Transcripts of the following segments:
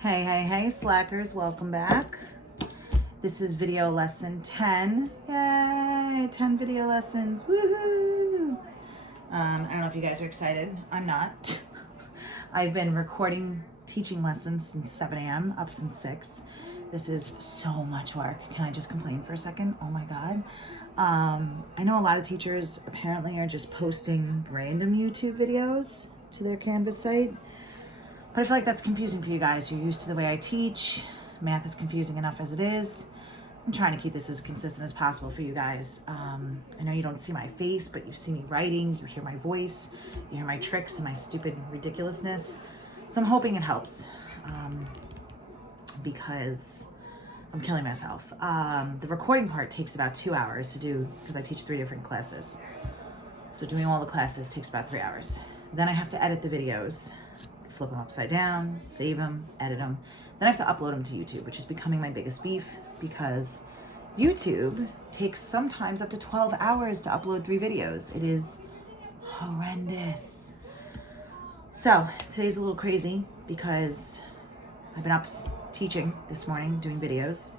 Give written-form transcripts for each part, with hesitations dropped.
Hey, slackers, welcome back. This is video lesson 10. Yay, 10 video lessons, woohoo! I don't know if you guys are excited. I'm not. I've been recording teaching lessons since 7 a.m., up since 6. This is so much work. Can I just complain for a second? Oh my God. I know a lot of teachers apparently are just posting random YouTube videos to their Canvas site. But I feel like that's confusing for you guys. You're used to the way I teach. Math is confusing enough as it is. I'm trying to keep this as consistent as possible for you guys. I know you don't see my face, but you see me writing, you hear my voice, you hear my tricks and my stupid ridiculousness. So I'm hoping it helps because I'm killing myself. The recording part takes about 2 hours to do because I teach 3 different classes. So doing all the classes takes about 3 hours. Then I have to edit the videos, flip them upside down, save them, edit them. Then I have to upload them to YouTube, which is becoming my biggest beef because YouTube takes sometimes up to 12 hours to upload 3 videos. It is horrendous. So today's a little crazy because I've been up teaching this morning, doing videos.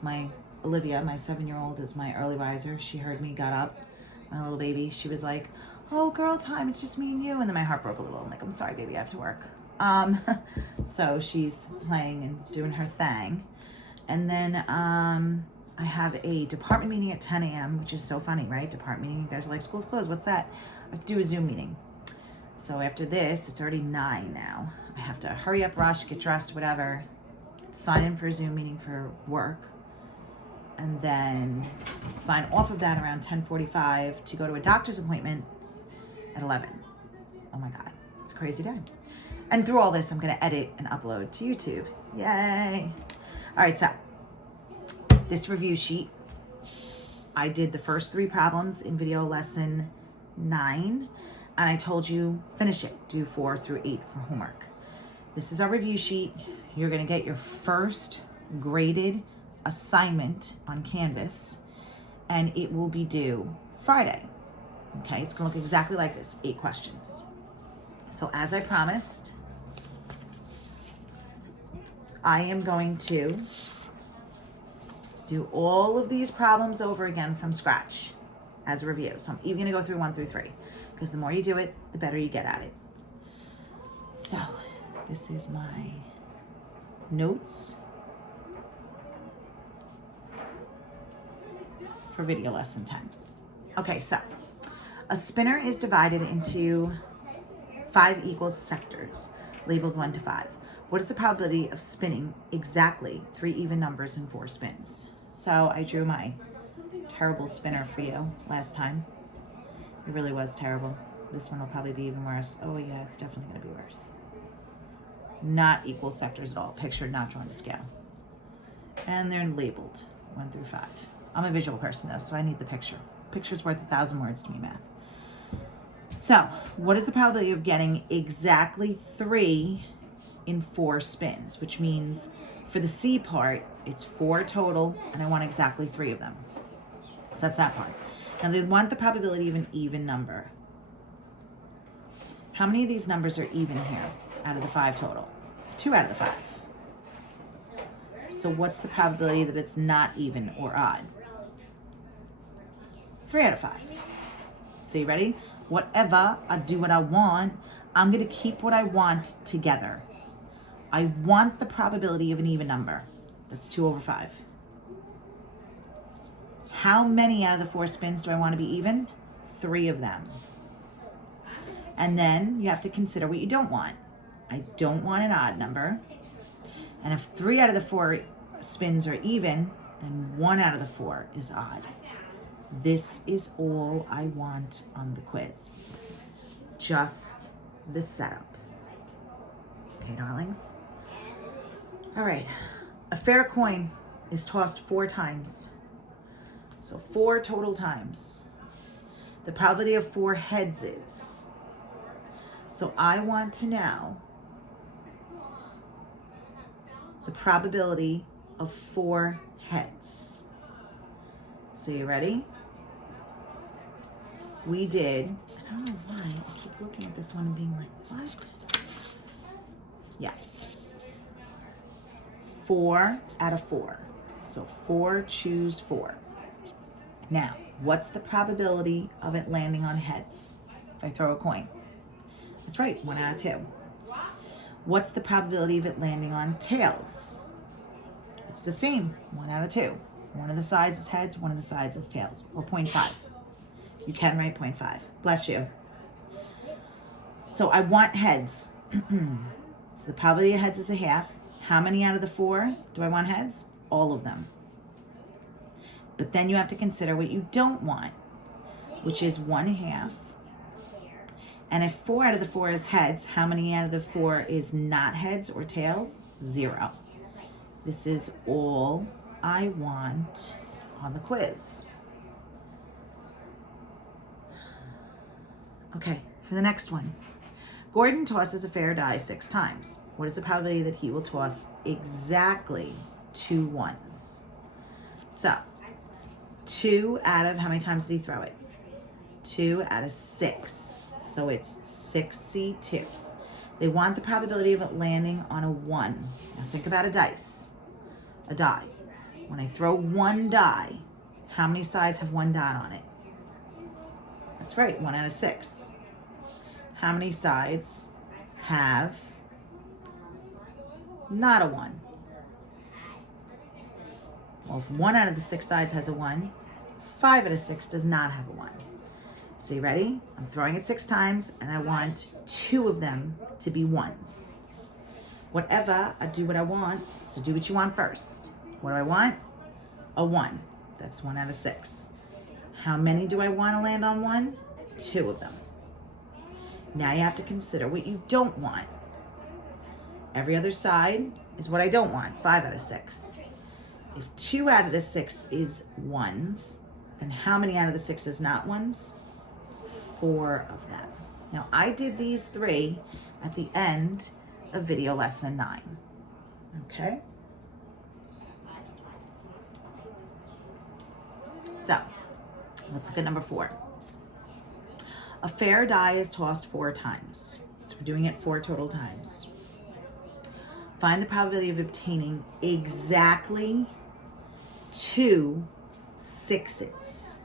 My Olivia, my 7-year-old, is my early riser. She heard me, got up, my little baby. She was like, "Oh, girl time, it's just me and you." And then my heart broke a little. I'm like, "I'm sorry, baby, I have to work." So she's playing and doing her thing. And then I have a department meeting at 10 a.m., which is so funny, right? Department meeting, you guys are like, "School's closed, what's that?" I have to do a Zoom meeting. So after this, it's already 9 now. I have to hurry up, rush, get dressed, whatever, sign in for a Zoom meeting for work, and then sign off of that around 10:45 to go to a doctor's appointment at 11. Oh my God, it's a crazy day. And through all this, I'm gonna edit and upload to YouTube. Yay. All right, so this review sheet, I did the first 3 problems in video lesson 9, and I told you finish it, do 4 through 8 for homework. This is our review sheet. You're gonna get your first graded assignment on Canvas, and it will be due Friday. Okay, it's gonna look exactly like this, 8 questions. So as I promised, I am going to do all of these problems over again from scratch as a review. So I'm even gonna go through 1 through 3, because the more you do it, the better you get at it. So this is my notes for video lesson 10. Okay, so a spinner is divided into 5 equal sectors, labeled 1 to 5. What is the probability of spinning exactly 3 even numbers in 4 spins? So I drew my terrible spinner for you last time. It really was terrible. This one will probably be even worse. Oh yeah, it's definitely gonna be worse. Not equal sectors at all, pictured, not drawn to scale. And they're labeled 1 through 5. I'm a visual person though, so I need the picture. Picture's worth 1,000 words to me, math. So, what is the probability of getting exactly 3 in 4 spins? Which means for the C part, it's 4 total, and I want exactly 3 of them. So that's that part. Now they want the probability of an even number. How many of these numbers are even here out of the 5 total? 2 out of the 5. So what's the probability that it's not even or odd? 3 out of 5. So you ready? Whatever, I do what I want. I'm gonna keep what I want together. I want the probability of an even number. That's 2 over 5. How many out of the 4 spins do I want to be even? 3 of them. And then you have to consider what you don't want. I don't want an odd number. And if 3 out of the 4 spins are even, then 1 out of the 4 is odd. This is all I want on the quiz. Just the setup. Okay, darlings? All right. A fair coin is tossed 4 times. So 4 total times. The probability of 4 heads is. So I want to know the probability of 4 heads. So you ready? We did, I don't know why, I keep looking at this one and being like, what? Yeah. 4 out of 4. So 4, choose 4. Now, what's the probability of it landing on heads if I throw a coin? That's right, 1 out of 2. What's the probability of it landing on tails? It's the same, 1 out of 2. One of the sides is heads, one of the sides is tails, or 0.5. You can write 0.5. Bless you. So I want heads. So the probability of heads is a half. How many out of the 4 do I want heads? All of them. But then you have to consider what you don't want, which is 1/2. And if 4 out of the 4 is heads, how many out of the 4 is not heads or tails? 0. This is all I want on the quiz. Okay, for the next one. Gordon tosses a fair die 6 times. What is the probability that he will toss exactly 2 ones? So, 2 out of, how many times did he throw it? 2 out of 6. So it's 6C2. They want the probability of it landing on a 1. Now think about a dice, a die. When I throw 1 die, how many sides have 1 dot on it? That's right, 1 out of 6. How many sides have not a 1? Well, if 1 out of the 6 sides has a 1, 5 out of 6 does not have a 1. So you ready? I'm throwing it 6 times, and I want 2 of them to be 1s. Whatever, I do what I want, so do what you want first. What do I want? A 1. That's 1 out of 6. How many do I want to land on 1? 2 of them. Now you have to consider what you don't want. Every other side is what I don't want, 5 out of 6. If 2 out of the 6 is 1s, then how many out of the 6 is not 1s? 4 of them. Now I did these 3 at the end of video lesson 9. Okay? So, let's look at number 4. A fair die is tossed 4 times. So we're doing it 4 total times. Find the probability of obtaining exactly 2 6s.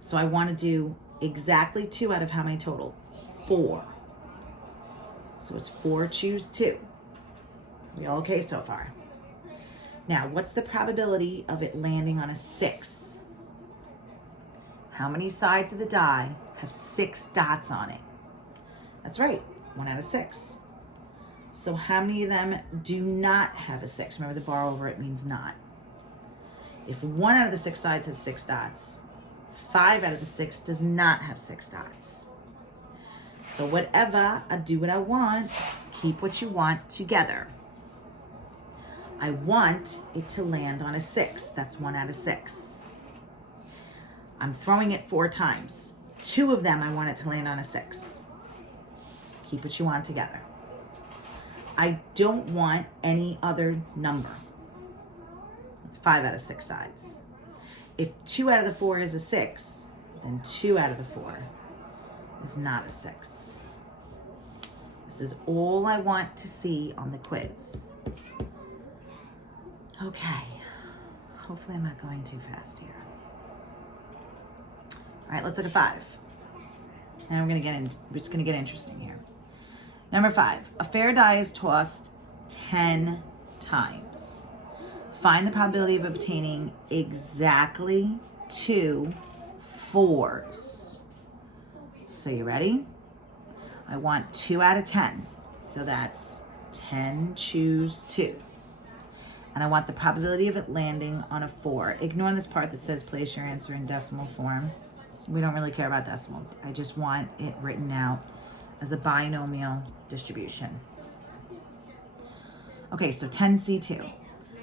So I want to do exactly 2 out of how many total? 4. So it's 4, choose 2. We all okay so far? Now, what's the probability of it landing on a 6? How many sides of the die have 6 dots on it? That's right, 1 out of 6. So how many of them do not have a 6? Remember, the bar over it means not. If 1 out of the 6 sides has 6 dots, 5 out of the 6 does not have 6 dots. So whatever, I do what I want, keep what you want together. I want it to land on a 6. That's 1 out of 6. I'm throwing it 4 times. 2 of them I want it to land on a 6. Keep what you want together. I don't want any other number. It's 5 out of 6 sides. If 2 out of the 4 is a 6, then 2 out of the 4 is not a 6. This is all I want to see on the quiz. Okay. Hopefully I'm not going too fast here. All right, let's look at 5. And we're just gonna get interesting here. Number 5, a fair die is tossed 10 times. Find the probability of obtaining exactly 2 4s. So you ready? I want 2 out of 10. So that's 10, choose 2. And I want the probability of it landing on a 4. Ignore this part that says place your answer in decimal form. We don't really care about decimals. I just want it written out as a binomial distribution. Okay, so 10C2.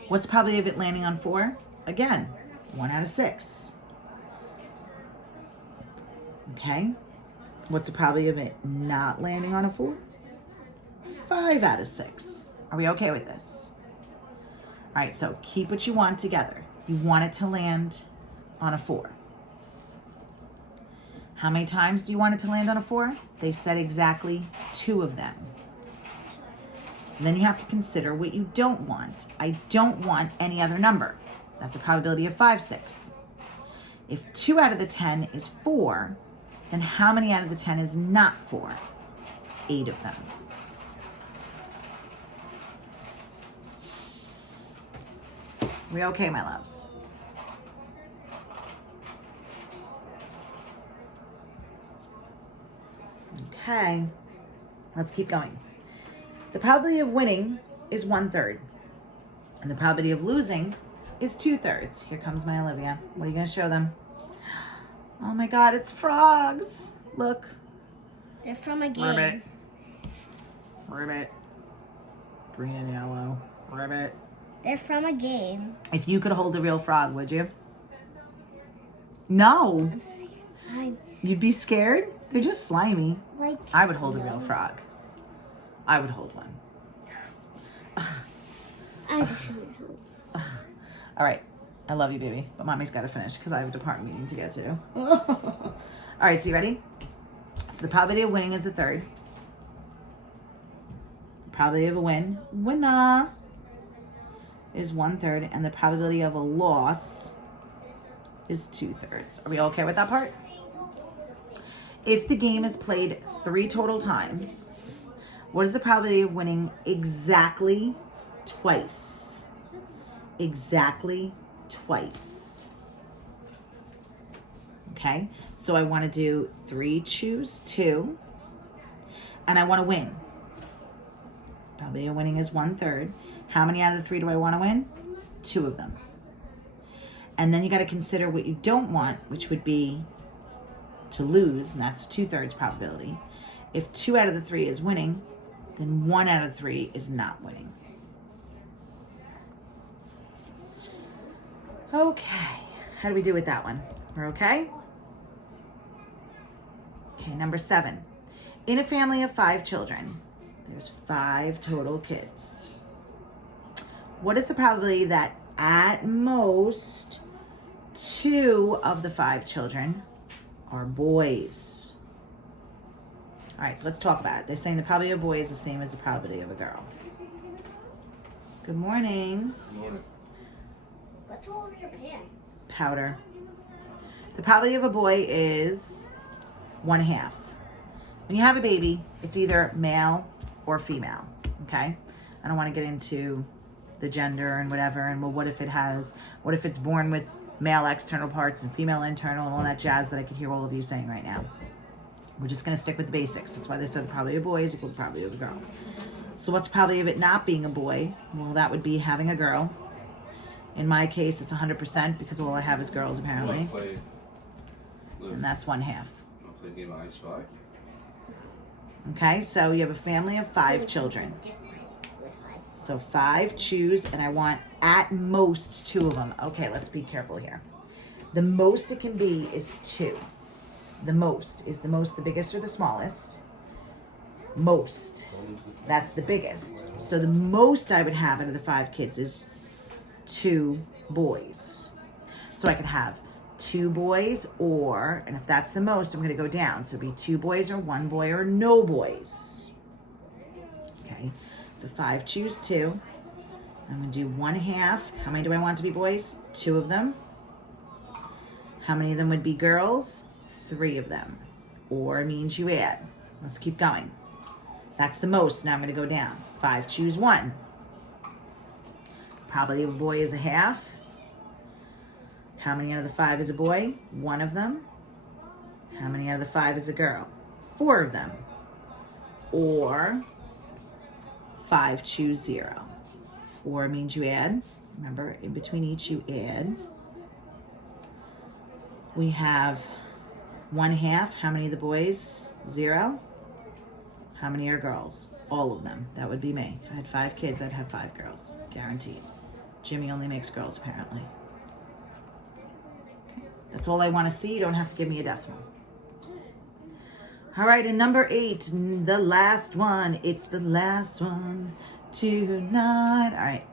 What's the probability of it landing on 4? Again, 1 out of 6. Okay. What's the probability of it not landing on a 4? 5 out of 6. Are we okay with this? All right, so keep what you want together. You want it to land on a 4. How many times do you want it to land on a 4? They said exactly 2 of them. And then you have to consider what you don't want. I don't want any other number. That's a probability of 5/6. If 2 out of the 10 is 4, then how many out of the 10 is not 4? 8 of them. We okay, my loves? Okay, let's keep going. The probability of winning is 1/3, and the probability of losing is 2/3. Here comes my Olivia. What are you going to show them? Oh my God, it's frogs. Look. They're from a game. Ribbit. Ribbit. Green and yellow. Ribbit. They're from a game. If you could hold a real frog, would you? No. I'm scared. You'd be scared? They're just slimy. Like, I would hold a real frog. I would hold one. I just want to hold. All right. I love you, baby. But mommy's got to finish because I have a department meeting to get to. All right. So you ready? So the probability of winning is 1/3. The probability of a winner, is 1/3. And the probability of a loss is 2/3. Are we okay with that part? If the game is played 3 total times, what is the probability of winning exactly twice? Exactly twice. Okay, so I want to do 3, choose 2, and I want to win. Probability of winning is 1/3. How many out of the 3 do I want to win? 2 of them. And then you got to consider what you don't want, which would be to lose, and that's 2/3 probability. If 2 out of the 3 is winning, then 1 out of 3 is not winning. Okay, how do we do with that one? We're okay? Okay, number 7. In a family of 5 children, there's 5 total kids. What is the probability that at most 2 of the 5 children are boys? All right, so let's talk about it. They're saying the probability of a boy is the same as the probability of a girl. Good morning. Good morning. What's all over your pants? Powder. The probability of a boy is 1/2. When you have a baby, it's either male or female, okay? I don't want to get into the gender and whatever, and well, what if it's born with male external parts and female internal and all that jazz that I could hear all of you saying right now. We're just going to stick with the basics. That's why they said the probability of a boy is equal to the probability of a girl. So what's the probability of it not being a boy? Well, that would be having a girl. In my case, it's 100% because all I have is girls apparently. And that's 1/2. Okay, so you have a family of 5 children. So 5, choose, and I want at most 2 of them. Okay, let's be careful here. The most it can be is 2. The most is the biggest or the smallest? Most. That's the biggest. So the most I would have out of the 5 kids is 2 boys. So I could have 2 boys or, and if that's the most, I'm going to go down. So it'd be 2 boys or 1 boy or no boys. Okay, so 5, choose 2. I'm going to do 1/2. How many do I want to be boys? 2 of them. How many of them would be girls? 3 of them. Or means you add. Let's keep going. That's the most. Now I'm going to go down. 5, choose 1. Probability of a boy is 1/2. How many out of the 5 is a boy? 1 of them. How many out of the 5 is a girl? 4 of them. Or 5, choose 0. Or means you add. Remember, in between each you add. We have 1/2. How many of the boys? 0. How many are girls? All of them. That would be me. If I had 5 kids, I'd have 5 girls. Guaranteed. Jimmy only makes girls, apparently. Okay. That's all I want to see. You don't have to give me a decimal. All right, and number 8, the last one. It's the last one tonight. All right.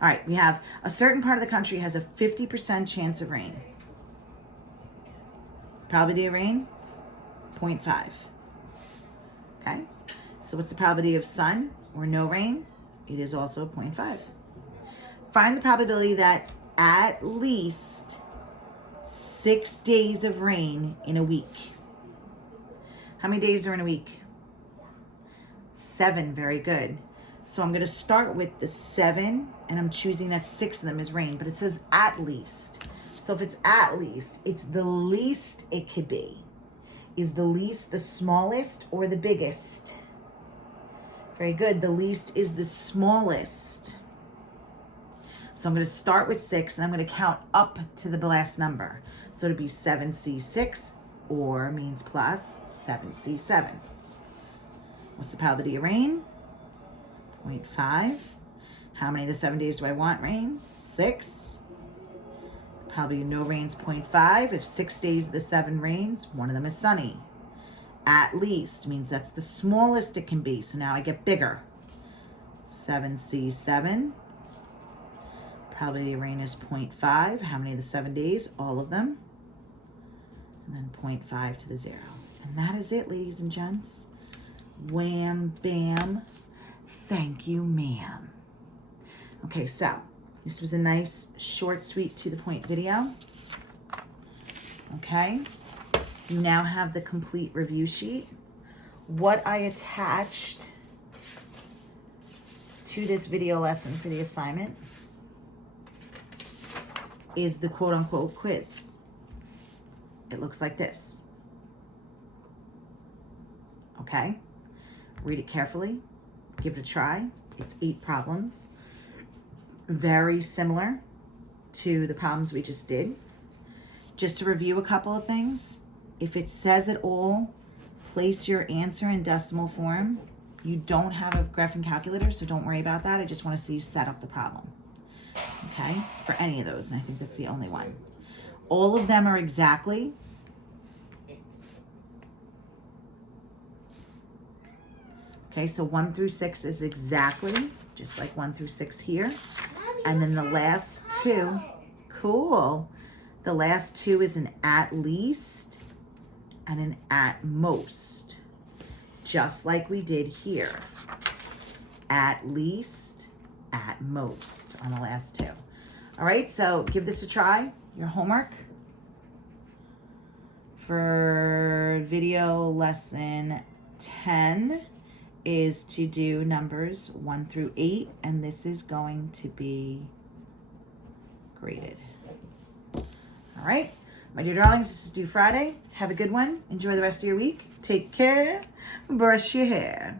All right, we have a certain part of the country has a 50% chance of rain. Probability of rain, 0.5. Okay, so what's the probability of sun or no rain? It is also 0.5. Find the probability that at least 6 days of rain in a week. How many days are in a week? 7, very good. So I'm gonna start with the 7, and I'm choosing that 6 of them is rain, but it says at least. So if it's at least, it's the least it could be. Is the least the smallest or the biggest? Very good, the least is the smallest. So I'm gonna start with 6, and I'm gonna count up to the last number. So it'd be 7C6, or means plus 7C7. What's the probability of rain? 0.5. How many of the 7 days do I want rain? 6. The probability of no rain is 0.5. If 6 days of the 7 rains, one of them is sunny. At least means that's the smallest it can be. So now I get bigger. 7C7. Probability of rain is 0.5. How many of the 7 days? All of them. And then 0.5 to the 0. And that is it, ladies and gents. Wham, bam. Thank you, ma'am. Okay, so this was a nice, short, sweet, to the point video. Okay, you now have the complete review sheet. What I attached to this video lesson for the assignment is the quote-unquote quiz. It looks like this. Okay, read it carefully. Give it a try. It's 8 problems. Very similar to the problems we just did. Just to review a couple of things, if it says it all, place your answer in decimal form. You don't have a graphing calculator, so don't worry about that. I just want to see you set up the problem. Okay, for any of those, and I think that's the only one. All of them are exactly. Okay, so 1 through 6 is exactly, just like 1 through 6 here. And then the last 2, cool. The last 2 is an at least and an at most, just like we did here. At least, at most on the last 2. All right, so give this a try. Your homework for video lesson 10 is to do numbers 1 through 8, and this is going to be graded. All right, my dear darlings, this is due Friday. Have a good one. Enjoy the rest of your week. Take care. Brush your hair.